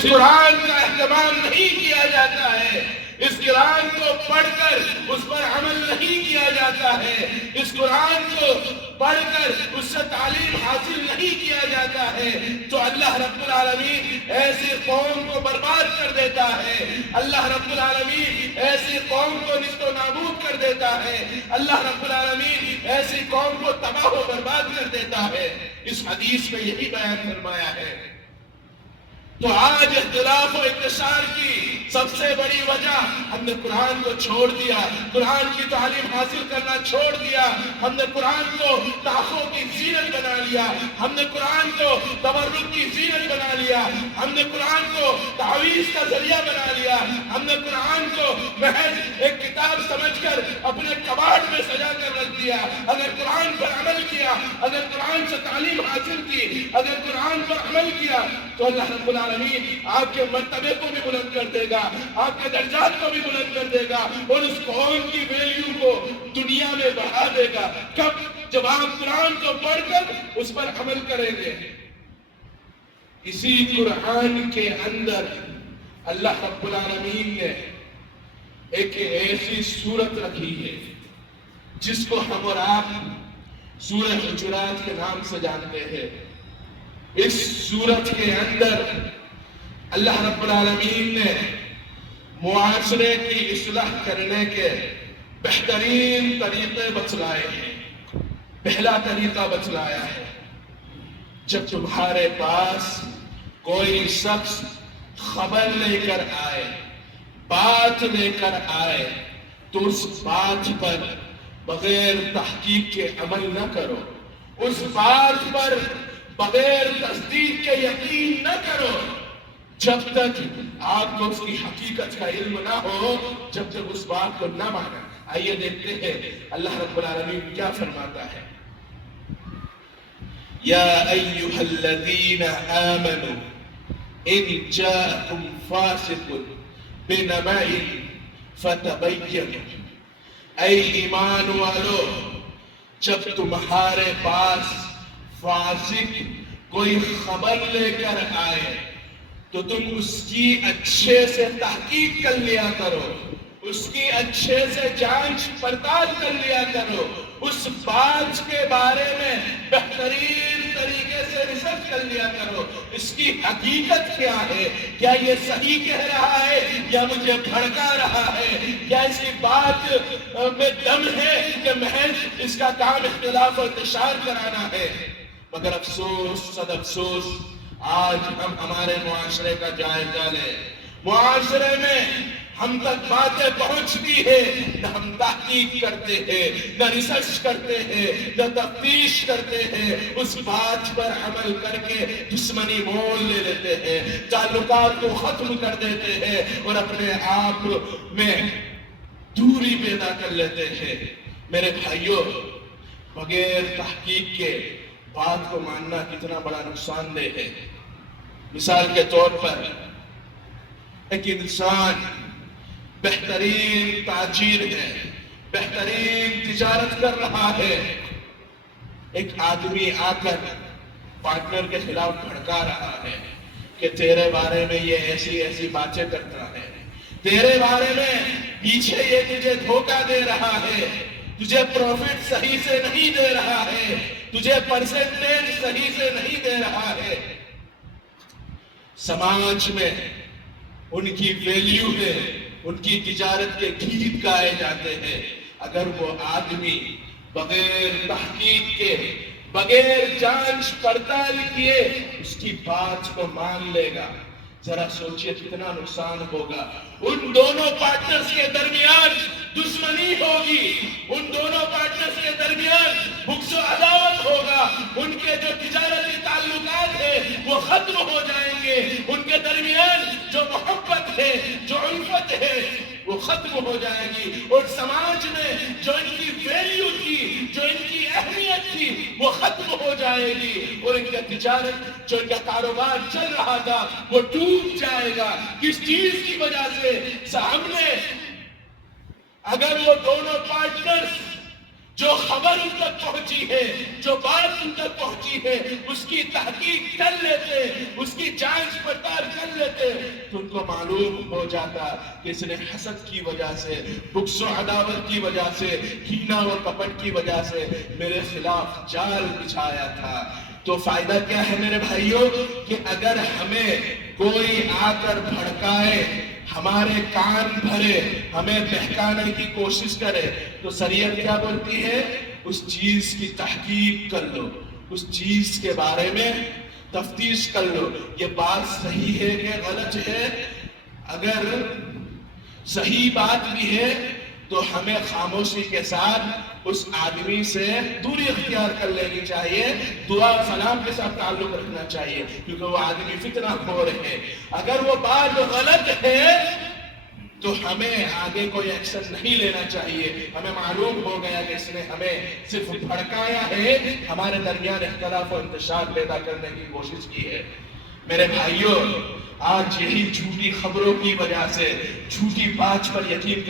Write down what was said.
اس قرآن کا اہتمام نہیں کیا جاتا ہے، اس قرآن کو پڑھ کر اس پر عمل نہیں کیا جاتا ہے، اس قرآن کو پڑھ کر اس سے تعلیم حاصل نہیں کیا جاتا ہے، تو اللہ رب العالمین ایسی قوم کو برباد کر دیتا ہے، اللہ رب العالمین ایسی قوم کو نیست و نابود کر دیتا ہے، اللہ رب العالمین ایسی قوم کو تباہ و برباد کر دیتا ہے۔ اس حدیث میں یہی بیان فرمایا ہے۔ تو آج اختلاف و انتشار کی سب سے بڑی وجہ ہم نے قرآن کو چھوڑ دیا، قرآن کی تعلیم حاصل کرنا چھوڑ دیا، ہم نے قرآن کو تحفوں کی زینت بنا لیا، ہم نے قرآن کو تبرک کی زینت بنا لیا، ہم نے قرآن کو تعویذ کا ذریعہ بنا لیا، ہم نے قرآن کو محض ایک کتاب سمجھ کر اپنے کباڑ میں سجا کر رکھ دیا۔ اگر قرآن پر عمل کیا، اگر قرآن سے تعلیم حاصل کی، اگر قرآن پر عمل کیا تو اللہ رب العالمین آپ کے مرتبے کو بھی بلند کر دے گا، آپ کے درجات کو بھی بلند کر دے گا، اور اس قوم کی ویلیو کو دنیا میں بڑھا دے گا۔ کب؟ جب آپ قرآن کو پڑھ کر اس پر عمل کریں گے۔ اسی قرآن کے اندر اللہ رب العالمین نے ایک ایسی سورت رکھی ہے جس کو ہم اور آپ سورہ حجرات کے نام سے جانتے ہیں۔ اس سورت کے اندر اللہ رب العالمین نے معاشرے کی اصلاح کرنے کے بہترین طریقے بتلائے ہیں۔ پہلا طریقہ بتلایا ہے، جب تمہارے پاس کوئی شخص خبر لے کر آئے، بات لے کر آئے، تو اس بات پر بغیر تحقیق کے عمل نہ کرو، اس بات پر بغیر تصدیق کے یقین نہ کرو، جب تک آپ کو اس کی حقیقت کا علم نہ ہو، جب تک اس بات کو نہ مانا۔ آئیے دیکھتے ہیں اللہ رب العالمین کیا فرماتا ہے۔ یا ایھا الذین آمنوا ان جاءکم فاسق بنبأ فتبینوا، اے ایمان والو، جب تمہارے پاس فاسق کوئی خبر لے کر آئے تو تم اس کی اچھے سے تحقیق کر لیا کرو، اس کی اچھے سے جانچ پڑتال کر لیا کرو، اس بات کے بارے میں بہترین طریقے سے ریسرچ کر لیا کرو، اس کی حقیقت کیا ہے، کیا یہ صحیح کہہ رہا ہے یا مجھے بھڑکا رہا ہے، کیا اسی بات میں دم ہے کہ محض اس کا کام اختلاف و انتشار کرانا ہے۔ مگر افسوس، صد افسوس، آج ہم ہمارے معاشرے کا جائزہ لیں۔ معاشرے میں ہم تک باتیں پہنچتی ہیں، نہ ہم تحقیق کرتے ہیں، نہ ریسرچ کرتے ہیں، نہ تفتیش کرتے ہیں، اس بات پر عمل کر کے دشمنی مول لے لیتے ہیں، تعلقات کو ختم کر دیتے ہیں اور اپنے آپ میں دوری پیدا کر لیتے ہیں۔ میرے بھائیوں، بغیر تحقیق کے بات کو ماننا کتنا بڑا نقصان دہ ہے۔ مثال کے طور پر ایک انسان بہترین تاجر ہے، بہترین تجارت کر رہا ہے، ایک آدمی آ کر پارٹنر کے خلاف بھڑکا رہا ہے کہ تیرے بارے میں یہ ایسی ایسی باتیں کرتا ہے، تیرے بارے میں پیچھے یہ تجھے دھوکہ دے رہا ہے، تجھے پروفٹ صحیح سے نہیں دے رہا ہے، تجھے پرسنٹیج صحیح سے نہیں دے رہا ہے۔ سماج میں ان کی ویلیو ہے، ان کی تجارت کے گیت گائے جاتے ہیں۔ اگر وہ آدمی بغیر تحقیق کے، بغیر جانچ پڑتال کیے اس کی بات کو مان لے گا، ذرا سوچئے کتنا نقصان ہوگا۔ ان دونوں پارٹنرز کے درمیان دشمنی ہوگی، ان دونوں پارٹنرز کے درمیان بغض و عداوت ہوگا، ان کے جو تجارتی تعلقات ہیں وہ ختم ہو جائیں گے، ان کے درمیان جو محبت ہے، جو الفت ہے وہ ختم ہو جائے گی، اور سماج میں جو ان کی ویلیو تھی، جو ان کی اہمیت تھی وہ ختم ہو جائے گی، اور ان کا تجارت، جو ان کا کاروبار چل رہا تھا وہ ٹوٹ جائے گا۔ کس چیز کی وجہ سے؟ سامنے اگر وہ دونوں پارٹنرز جو خبر ان تک پہنچی ہے، جو بات ان تک پہنچی ہے، اس کی تحقیق کر لیتے، اس کی جانچ پڑتال کر لیتے، کو معلوم ہو جاتا کہ اس نے حسد کی وجہ سے، بغض و عداوت کی وجہ سے، کینہ و کپٹ کی وجہ سے میرے خلاف جال بچھایا تھا، تو فائدہ کیا ہے میرے بھائیوں کہ اگر ہمیں کوئی آ کر بھڑکائے، ہمارے کان بھرے، ہمیں بہکانے کی کوشش کرے، تو شریعت کیا بولتی ہے؟ اس چیز کی تحقیق کر لو، اس چیز کے بارے میں تفتیش کر لو، یہ بات صحیح ہے کہ غلط ہے۔ اگر صحیح بات بھی ہے تو ہمیں خاموشی کے ساتھ اس آدمی سے دوری اختیار کر لینی چاہیے، دعا و سلام کے ساتھ تعلق رکھنا چاہیے، کیونکہ وہ آدمی فتنہ خور ہے۔ اگر وہ بات غلط ہے تو ہمیں آگے کوئی ایکشن نہیں لینا چاہیے، ہمیں معلوم ہو گیا کہ اس نے ہمیں صرف بھڑکایا ہے، ہمارے درمیان اختلاف و انتشار پیدا کرنے کی کوشش کی ہے۔ میرے بھائیوں، آج یہی جھوٹی خبروں کی وجہ سے، جھوٹی بات پر یقین